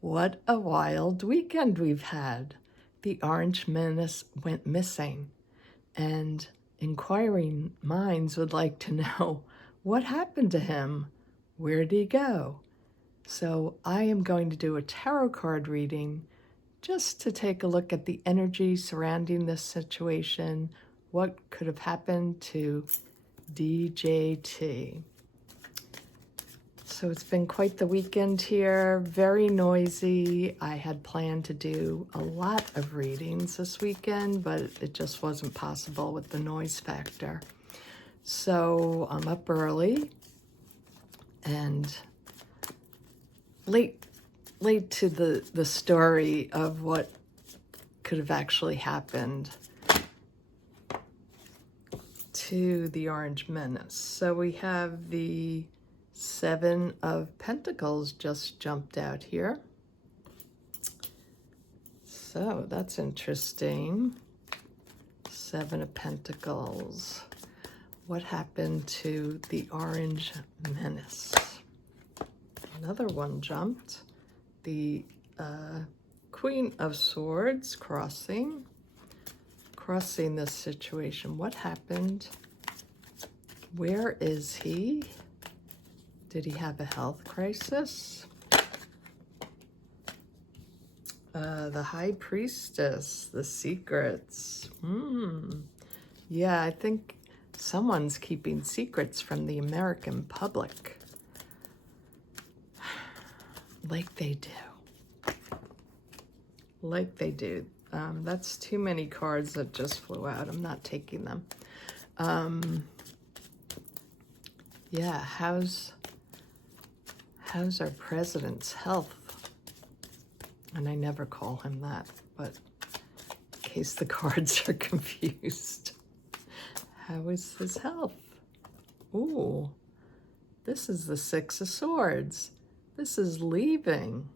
What a wild weekend we've had. The Orange Menace went missing, and inquiring minds would like to know what happened to him. Where did he go? So I am going to do a tarot card reading just to take a look at the energy surrounding this situation, what could have happened to DJT. So it's been quite the weekend here, very noisy. I had planned to do a lot of readings this weekend, but it just wasn't possible with the noise factor. So I'm up early and late to the story of what could have actually happened to the Orange Menace. So we have the Seven of Pentacles just jumped out here. So that's interesting. Seven of Pentacles. What happened to the Orange Menace? Another one jumped. The Queen of Swords crossing this situation. What happened? Where is he? Did he have a health crisis? The High Priestess, the secrets. Yeah, I think someone's keeping secrets from the American public. Like they do. Like they do. That's too many cards that just flew out. I'm not taking them. Yeah, how's our president's health? And I never call him that, but in case the cards are confused. How is his health? Ooh, this is the Six of Swords. This is leaving.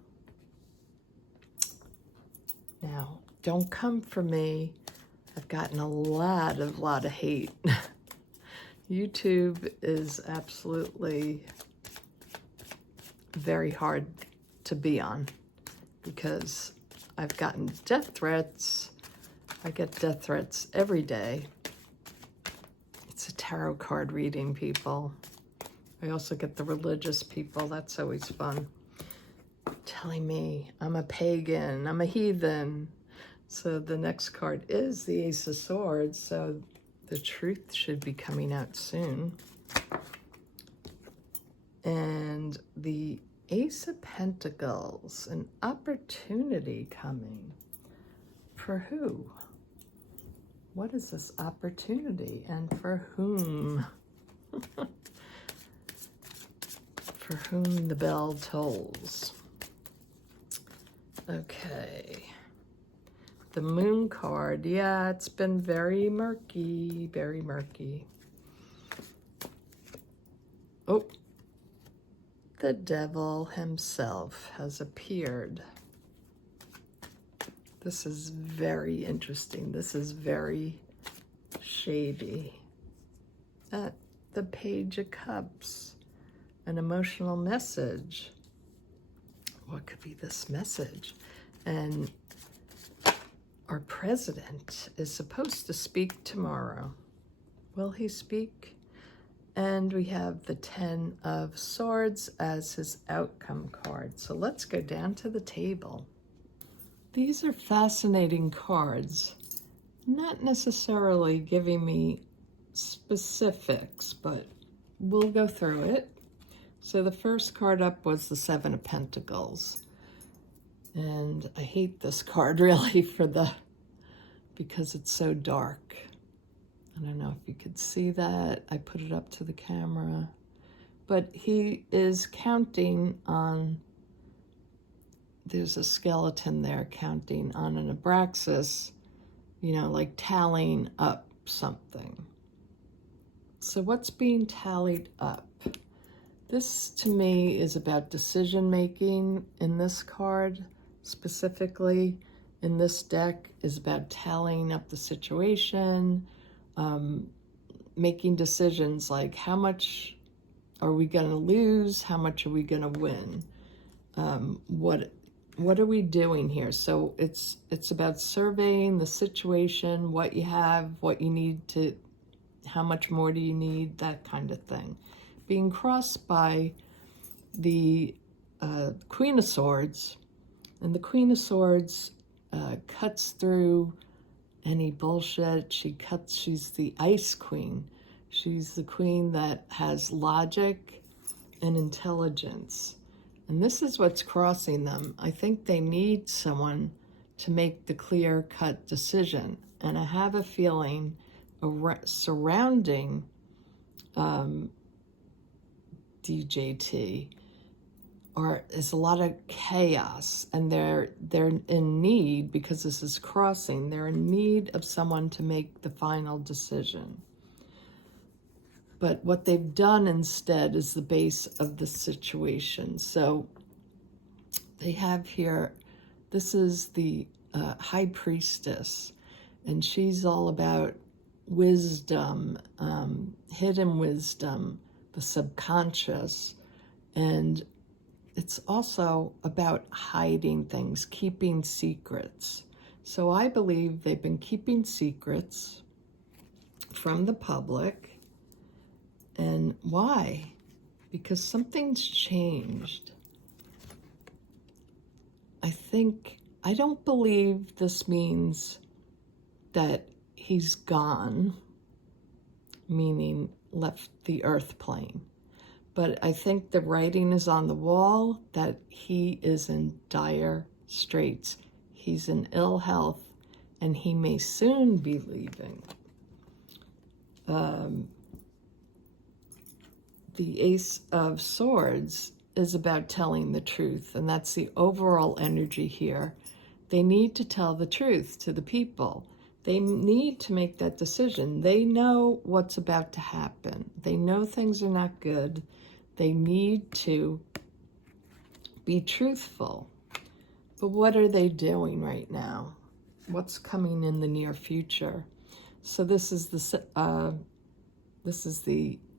Now, don't come for me. I've gotten a lot of hate. YouTube is absolutely very hard to be on because I've gotten death threats. I get death threats every day. It's a tarot card reading, people. I also get the religious people. That's always fun. Telling me I'm a pagan, I'm a heathen. So the next card is the Ace of Swords. So the truth should be coming out soon. And the Ace of Pentacles, an opportunity coming. For who? What is this opportunity and for whom? For whom the bell tolls. Okay. The Moon card. Yeah, it's been very murky, very murky. Oh. The devil himself has appeared. This is very interesting. This is very shady. The Page of Cups, an emotional message. What could be this message? And our president is supposed to speak tomorrow. Will he speak? And we have the Ten of Swords as his outcome card. So let's go down to the table. These are fascinating cards, not necessarily giving me specifics, but we'll go through it. So the first card up was the Seven of Pentacles. And I hate this card really because it's so dark. I don't know if you could see that. I put it up to the camera. But he is counting on, there's a skeleton there counting on an abraxas, you know, like tallying up something. So what's being tallied up? This to me is about decision making in this card. Specifically in this deck is about tallying up the situation, making decisions like how much are we going to lose, how much are we going to win, what what are we doing here? So it's about surveying the situation, what you have, what you need to, how much more do you need, that kind of thing. Being crossed by the Queen of Swords, and the Queen of Swords cuts through any bullshit. She's the Ice Queen. She's the queen that has logic and intelligence. And this is what's crossing them. I think they need someone to make the clear-cut decision. And I have a feeling surrounding DJT is a lot of chaos, and they're in need, because this is crossing, they're in need of someone to make the final decision. But what they've done instead is the base of the situation. So they have here, this is the High Priestess, and she's all about wisdom, hidden wisdom, the subconscious, and it's also about hiding things, keeping secrets. So I believe they've been keeping secrets from the public. And why? Because something's changed. I don't believe this means that he's gone, meaning left the earth plane. But I think the writing is on the wall that he is in dire straits. He's in ill health, and he may soon be leaving. The Ace of Swords is about telling the truth, and that's the overall energy here. They need to tell the truth to the people. They need to make that decision. They know what's about to happen. They know things are not good. They need to be truthful. But what are they doing right now? What's coming in the near future? So this is the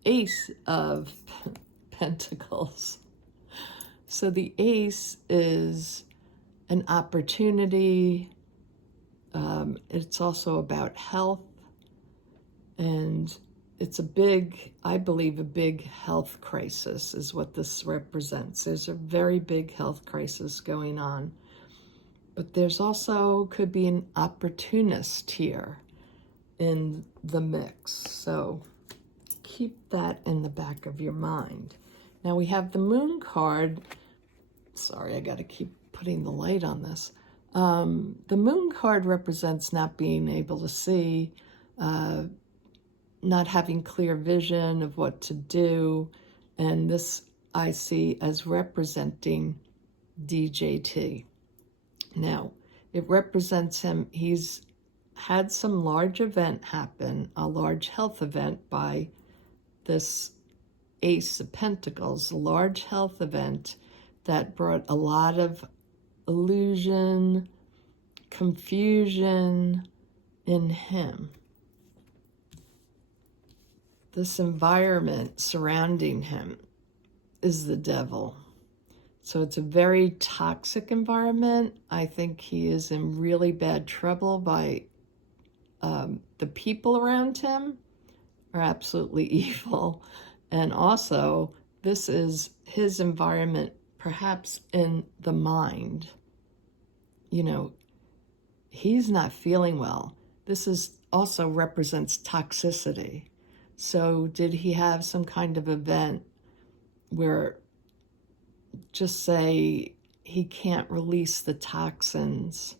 Ace of Pentacles. So the Ace is an opportunity. It's also about health, and it's I believe a big health crisis is what this represents. There's a very big health crisis going on, but there's also could be an opportunist here in the mix. So keep that in the back of your mind. Now we have the Moon card. Sorry, I got to keep putting the light on this. The Moon card represents not being able to see, not having clear vision of what to do, and this I see as representing DJT. Now, it represents him. He's had some large event happen, a large health event by this Ace of Pentacles, a large health event that brought a lot of illusion, confusion in him. This environment surrounding him is the devil. So it's a very toxic environment. I think he is in really bad trouble by the people around him are absolutely evil. And also, this is his environment, perhaps in the mind. You know, he's not feeling well. This is also represents toxicity. So did he have some kind of event where, just say, he can't release the toxins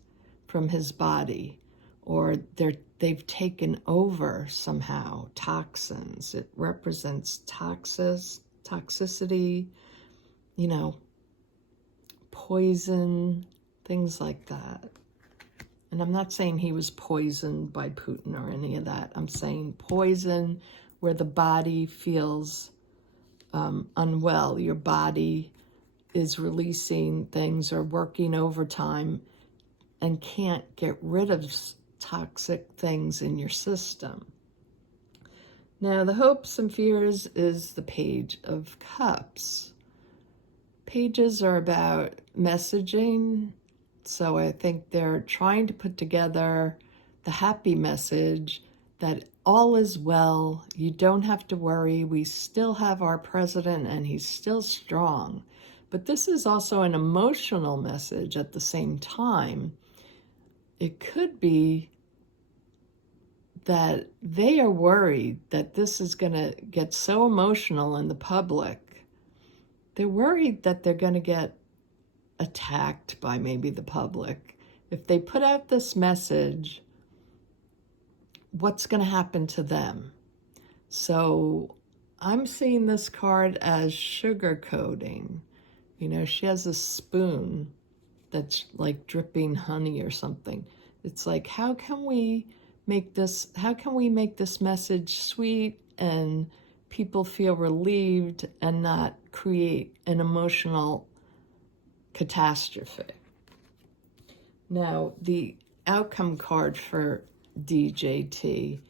from his body, or they've taken over somehow, toxins. It represents toxicity, you know, poison, things like that. And I'm not saying he was poisoned by Putin or any of that. I'm saying poison where the body feels unwell. Your body is releasing things or working overtime and can't get rid of toxic things in your system. Now, the hopes and fears is the Page of Cups. Pages are about messaging. So I think they're trying to put together the happy message that all is well. You don't have to worry. We still have our president and he's still strong. But this is also an emotional message at the same time. It could be that they are worried that this is going to get so emotional in the public. They're worried that they're going to get attacked by maybe the public. If they put out this message, what's going to happen to them? So I'm seeing this card as sugarcoating. You know, she has a spoon that's like dripping honey or something. It's like, how can we make this message sweet and people feel relieved and not create an emotional catastrophe? Now, the outcome card for DJT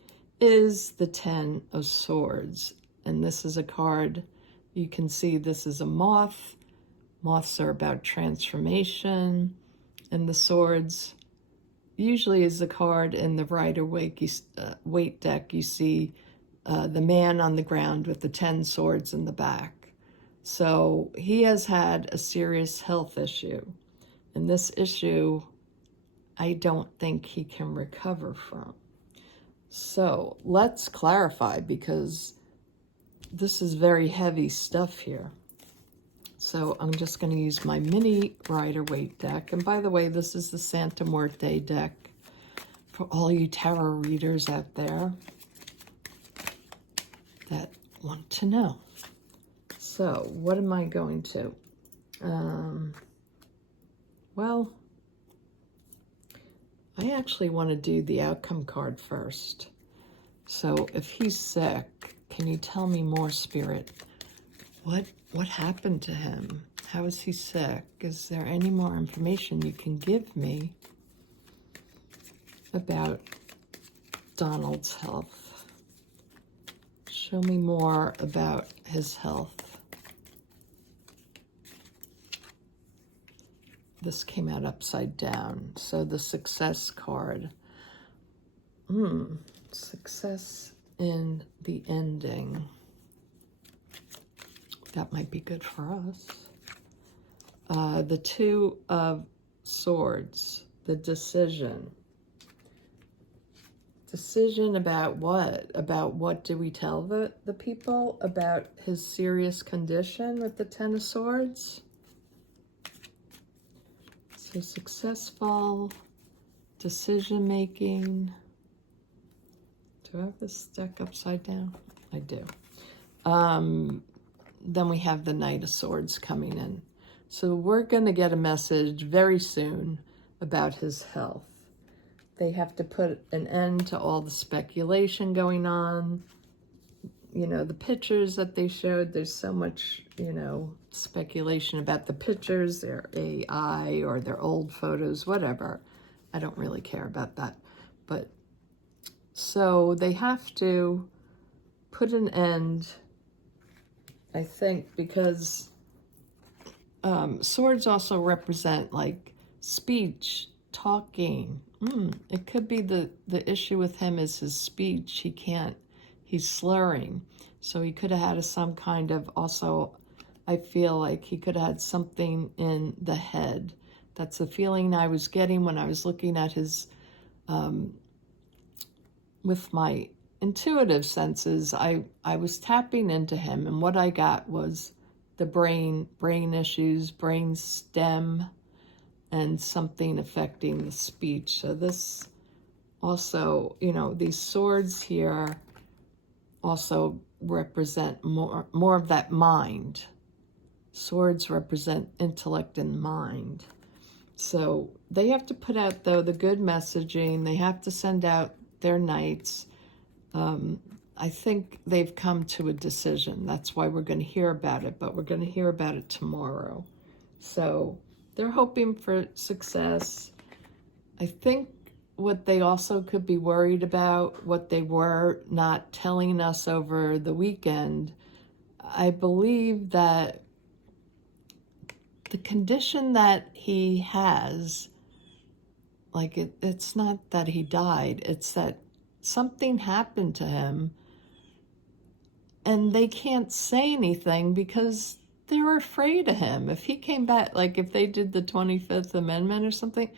is the 10 of Swords. And this is a card, you can see this is a moth. Moths are about transformation. And the Swords usually is a card in the Rider-Waite deck. You see the man on the ground with the 10 swords in the back. So he has had a serious health issue. And this issue, I don't think he can recover from. So let's clarify, because this is very heavy stuff here. So I'm just going to use my mini Rider-Waite deck. And by the way, this is the Santa Muerte deck for all you tarot readers out there that want to know. So what am I going to? Well, I actually want to do the outcome card first. So if he's sick, can you tell me more, Spirit? What happened to him? How is he sick? Is there any more information you can give me about Donald's health? Show me more about his health. This came out upside down. So the success card. Success in the ending. That might be good for us. The 2 of Swords. The decision. Decision about what? About what do we tell the people? About his serious condition with the 10 of Swords? So successful, decision-making. Do I have this deck upside down? I do. Then we have the Knight of Swords coming in. So we're going to get a message very soon about his health. They have to put an end to all the speculation going on. You know, the pictures that they showed, there's so much, you know, speculation about the pictures, their AI or their old photos, whatever. I don't really care about that. But so they have to put an end, I think, because swords also represent like speech, talking. It could be the issue with him is his speech. He's slurring. So he could have had some kind of, also, I feel like he could have had something in the head. That's the feeling I was getting when I was looking at his, with my intuitive senses, I was tapping into him, and what I got was the brain issues, brain stem, and something affecting the speech. So this also, you know, these swords here also represent more of that mind. Swords represent intellect and mind. So they have to put out, though, the good messaging. They have to send out their knights. I think they've come to a decision. That's why we're going to hear about it, but we're going to hear about it tomorrow. So they're hoping for success. I think what they also could be worried about, what they were not telling us over the weekend, I believe that the condition that he has, like it's not that he died, it's that something happened to him and they can't say anything because they're afraid of him. If he came back, like if they did the 25th Amendment or something,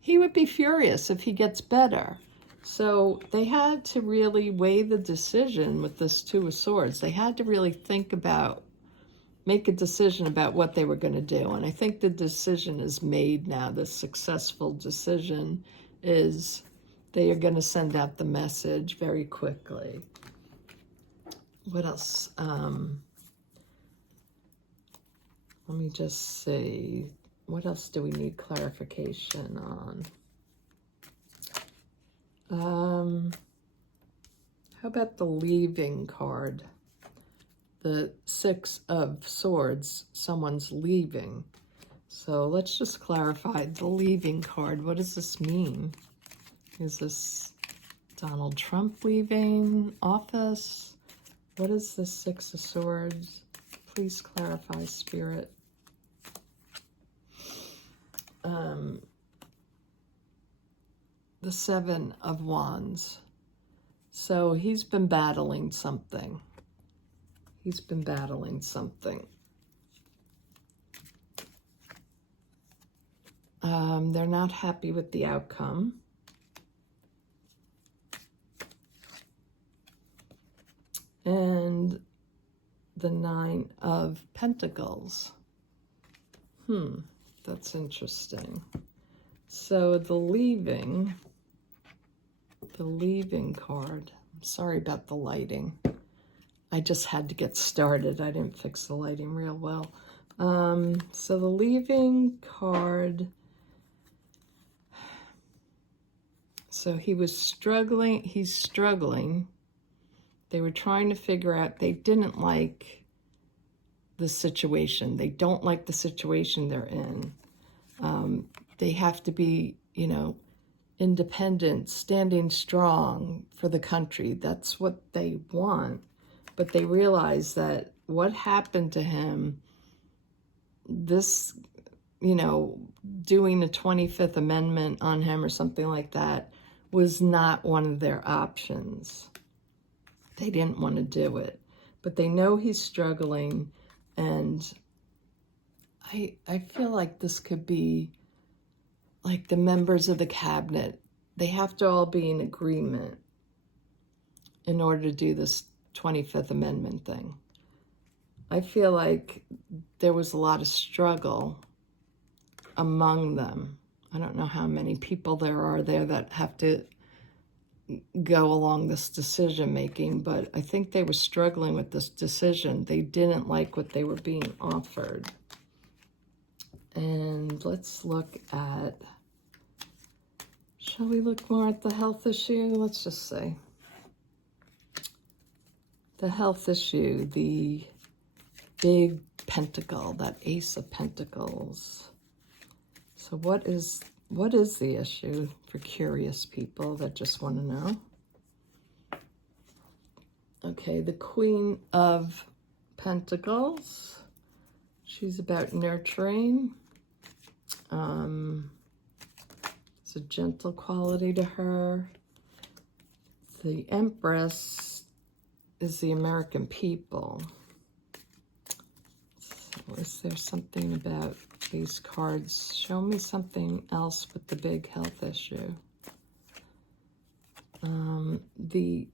he would be furious if he gets better. So they had to really weigh the decision with this Two of Swords. They had to really think about, make a decision about what they were going to do. And I think the decision is made now. The successful decision is they are going to send out the message very quickly. What else? Let me just see. What else do we need clarification on? How about the leaving card? The Six of Swords, someone's leaving. So let's just clarify the leaving card. What does this mean? Is this Donald Trump leaving office? What is the Six of Swords? Please clarify, Spirit. The Seven of Wands. So he's been battling something. He's been battling something. They're not happy with the outcome. And the Nine of Pentacles. That's interesting. So the leaving card. I'm sorry about the lighting. I just had to get started. I didn't fix the lighting real well. So the leaving card. So he was struggling. He's struggling. They were trying to figure out, they didn't like the situation. They don't like the situation they're in. They have to be, you know, independent, standing strong for the country. That's what they want. But they realize that what happened to him, this, you know, doing the 25th Amendment on him or something like that was not one of their options. They didn't want to do it. But they know he's struggling, and I feel like this could be like the members of the cabinet. They have to all be in agreement in order to do this 25th Amendment thing. I feel like there was a lot of struggle among them. I don't know how many people there are there that have to go along this decision making, but I think they were struggling with this decision. They didn't like what they were being offered. And let's look at, shall we look more at the health issue? Let's just say the health issue, the big pentacle, that Ace of Pentacles. So what is the issue for curious people that just want to know? Okay, the Queen of Pentacles. She's about nurturing. It's a gentle quality to her. The Empress is the American people. So is there something about these cards? Show me something else with the big health issue. The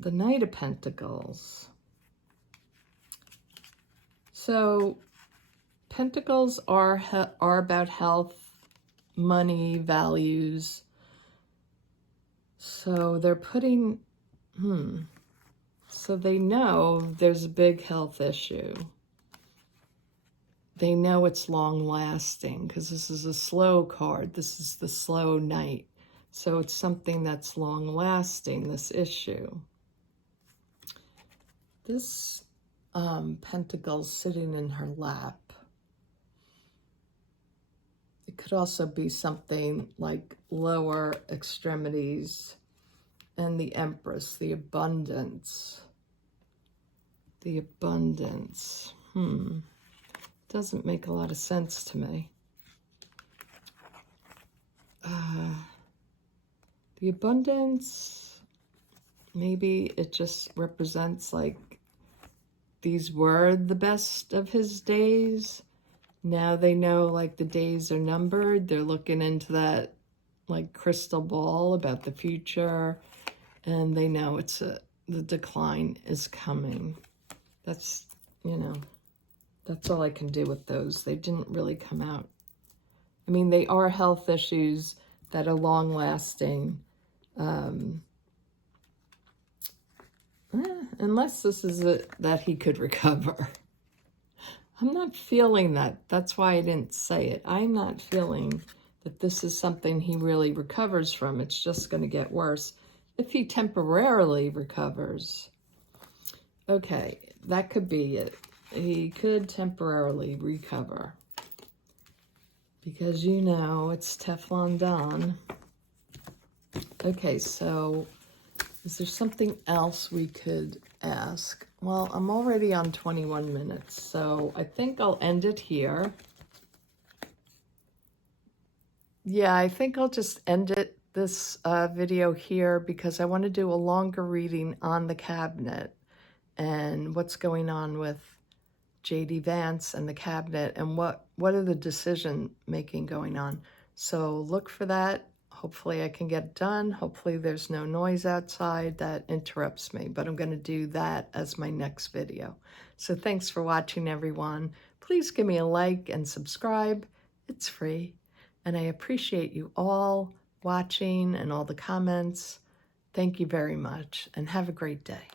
Knight of Pentacles. So Pentacles are about health, money, values. So they're putting, so they know there's a big health issue. They know it's long lasting because this is a slow card. This is the slow Knight. So it's something that's long lasting, this issue. This Pentacle's sitting in her lap. It could also be something like lower extremities, and the Empress, the abundance. The abundance. Doesn't make a lot of sense to me. The abundance, maybe it just represents like these were the best of his days. Now they know like the days are numbered. They're looking into that like crystal ball about the future, and they know the decline is coming. That's, you know, that's all I can do with those. They didn't really come out. I mean, they are health issues that are long lasting. Unless this is that he could recover. I'm not feeling that. That's why I didn't say it. I'm not feeling that this is something he really recovers from. It's just going to get worse if he temporarily recovers. Okay, that could be it. He could temporarily recover. Because, you know, it's Teflon Don. Okay, so is there something else we could ask? Well, I'm already on 21 minutes, so I think I'll end it here. Yeah, I think I'll just end this video here because I want to do a longer reading on the cabinet and what's going on with J.D. Vance and the cabinet and what are the decision making going on. So look for that. Hopefully I can get it done. Hopefully there's no noise outside that interrupts me, but I'm going to do that as my next video. So thanks for watching, everyone. Please give me a like and subscribe. It's free. And I appreciate you all watching and all the comments. Thank you very much and have a great day.